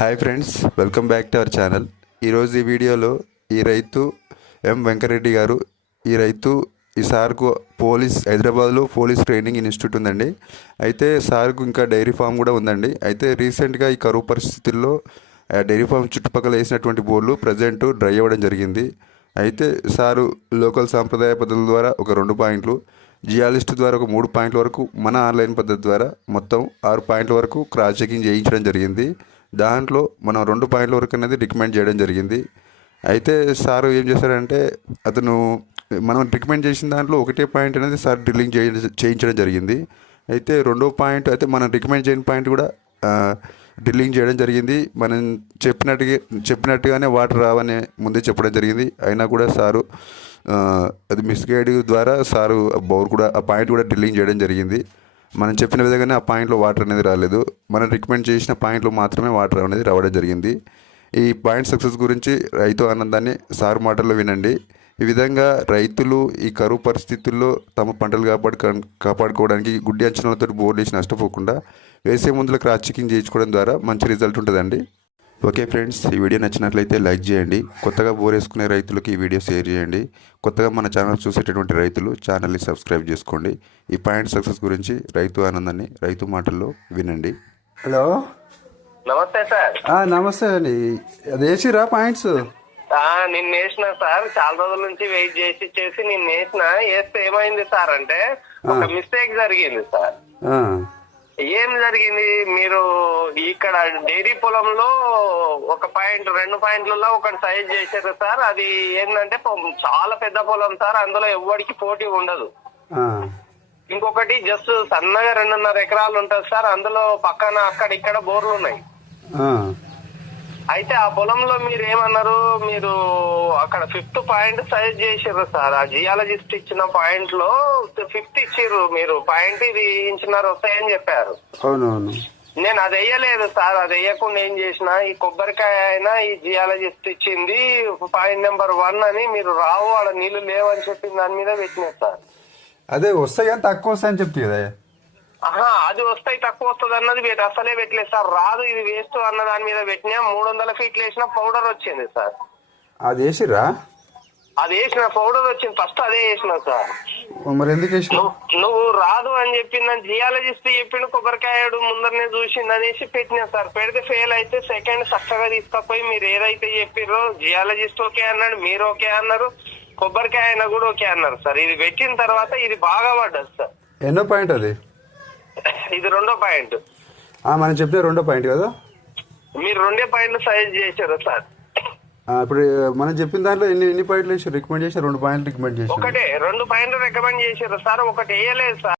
Hi friends welcome back to our channel ఈరోజు ఈ వీడియోలో ఈ రైతు ఎం వెంకరెడ్డి గారు ఈ రైతు ఈ సార్కు పోలీస్ హైదరాబాద్లో పోలీస్ ట్రైనింగ్ ఇన్స్టిట్యూట్ ఉందండి. అయితే సార్కు ఇంకా డైరీ ఫామ్ కూడా ఉందండి. అయితే రీసెంట్గా ఈ కరువు పరిస్థితుల్లో ఆ డైరీ ఫామ్ చుట్టుపక్కల వేసినటువంటి బోర్లు ప్రజెంట్ డ్రై అవ్వడం జరిగింది. అయితే సారు లోకల్ సాంప్రదాయ పద్ధతుల ద్వారా ఒక రెండు పాయింట్లు జియాలిస్ట్ ద్వారా ఒక మూడు పాయింట్ల వరకు మన ఆన్లైన్ పద్ధతి ద్వారా మొత్తం ఆరు పాయింట్ల వరకు క్రాస్ చెకింగ్ చేయించడం జరిగింది. దాంట్లో మనం రెండు పాయింట్ల వరకు అనేది రికమెండ్ చేయడం జరిగింది. అయితే సారు ఏం చేశారంటే అతను మనం రికమెండ్ చేసిన దాంట్లో ఒకటే పాయింట్ అనేది సార్ డ్రిల్లింగ్ చేయ చేయించడం జరిగింది. అయితే రెండో పాయింట్ అయితే మనం రికమెండ్ చేయని పాయింట్ కూడా డ్రిల్లింగ్ చేయడం జరిగింది. మనం చెప్పినట్టుగా చెప్పినట్టుగానే వాటర్ రావని ముందే చెప్పడం జరిగింది. అయినా కూడా సారు అది మిస్గైడ్ ద్వారా సారు బౌర్ కూడా ఆ పాయింట్ కూడా డ్రిల్లింగ్ చేయడం జరిగింది. మనం చెప్పిన విధంగానే ఆ పాయింట్లో వాటర్ అనేది రాలేదు. మనం రికమెండ్ చేసిన పాయింట్లో మాత్రమే వాటర్ అనేది రావడం జరిగింది. ఈ పాయింట్ సక్సెస్ గురించి రైతు ఆనందాన్ని సారు మాటల్లో వినండి. ఈ విధంగా రైతులు ఈ కరువు పరిస్థితుల్లో తమ పంటలు కాపాడు కాపాడుకోవడానికి గుడ్డి అంచనాలతో బోర్లు వేసి నష్టపోకుండా వేసే ముందులో క్రాస్ చెకింగ్ చేయించుకోవడం ద్వారా మంచి రిజల్ట్ ఉంటుందండి. ఓకే ఫ్రెండ్స్ ఈ వీడియో నచ్చినట్లయితే లైక్ చేయండి. కొత్తగా బోర్ వేసుకునే రైతులకు ఈ వీడియో షేర్ చేయండి. కొత్తగా మన ఛానల్ చూసేటటువంటి రైతులు ఛానల్ని సబ్స్క్రైబ్ చేసుకోండి. ఈ పాయింట్ సక్సెస్ గురించి రైతు ఆనందాన్ని రైతు మాటల్లో వినండి. హలో? నమస్తే సార్. ఆ, నమస్తే అండి. అది వేసిరా పాయింట్స్ ఆ, నిన్న వేసిన సార్. చాలా రోజుల నుంచి వెయిట్ చేసి చేసి నిన్న వేసిన. వేస్తే ఏమైంది సార్ అంటే ఒక మిస్టేక్ జరిగింది సార్. ఆ, ఏం జరిగింది? మీరు ఇక్కడ డైరీ పొలంలో ఒక పాయింట్ రెండు పాయింట్లలో ఒకటి సైజ్ చేశారు సార్. అది ఏంటంటే చాలా పెద్ద పొలం సార్. అందులో ఎవ్వడికి పోటీ ఉండదు. ఇంకొకటి జస్ట్ సన్నగా రెండున్నర ఎకరాలు ఉంటుంది సార్. అందులో పక్కన అక్కడ ఇక్కడ బోర్లు ఉన్నాయి. అయితే ఆ పొలంలో మీరు ఏమన్నారు మీరు అక్కడ ఫిఫ్త్ పాయింట్ సజెస్ట్ చేసారు సార్. ఆ జియాలజిస్ట్ ఇచ్చిన పాయింట్లో ఫిఫ్త్ ఇచ్చిర్రు మీరు. పాయింట్ ఇది ఇంచున్నర వస్తాయని చెప్పారు. అవునవును. నేను అది వేయలేదు సార్. అది వేయకుండా ఏం చేసిన ఈ కొబ్బరికాయ అయినా ఈ జియాలజిస్ట్ ఇచ్చింది పాయింట్ నెంబర్ వన్ అని మీరు రావు ఆడ నీళ్ళు లేవని చెప్పిన దాని మీద పెట్టినారు సార్. అదే వస్తాయి కానీ తక్కువ వస్తాయని చెప్తే కదా. ఆహా అది వస్తాయి తక్కువ వస్తుంది అన్నది అసలే పెట్టలేదు సార్. రాదు ఇది వేస్ట్ అన్న దాని మీద పెట్టినా మూడు వందల ఫీట్లు వేసిన పౌడర్ వచ్చింది సార్. అది వేసిరా అది వేసిన పౌడర్ వచ్చింది. ఫస్ట్ అదే వేసిన సార్. మరి ఎందుకు వేసిన నువ్వు రాదు అని చెప్పిందని జియాలజిస్ట్ చెప్పిండు కొబ్బరికాయడు ముందరనే చూసింది అనేసి పెట్టినా సార్. పెడితే ఫెయిల్ అయితే సెకండ్ చక్కగా తీసుకపోయి మీరు ఏదైతే చెప్పిర్రో జియాలజిస్ట్ ఓకే అన్నాడు మీరు ఓకే అన్నారు కొబ్బరికాయ అయినా కూడా ఓకే అన్నారు సార్. ఇది పెట్టిన తర్వాత ఇది బాగా పడ్డది సార్. ఎన్నో పాయింట్ అది? ఇది రెండో పాయింట్. మనం చెప్పిన రెండో పాయింట్ కదా? మీరు రెండే పాయింట్లు సజెస్ట్ చేశారు సార్? ఇప్పుడు మనం చెప్పిన దాంట్లో ఎన్ని ఎన్ని పాయింట్లు వేసి రికమెండ్ చేసి రెండు పాయింట్లు రికమెండ్ చేసి ఒకటే రెండు పాయింట్లు రికమెండ్ చేశారు సార్? ఒకటి వేయలేదు సార్.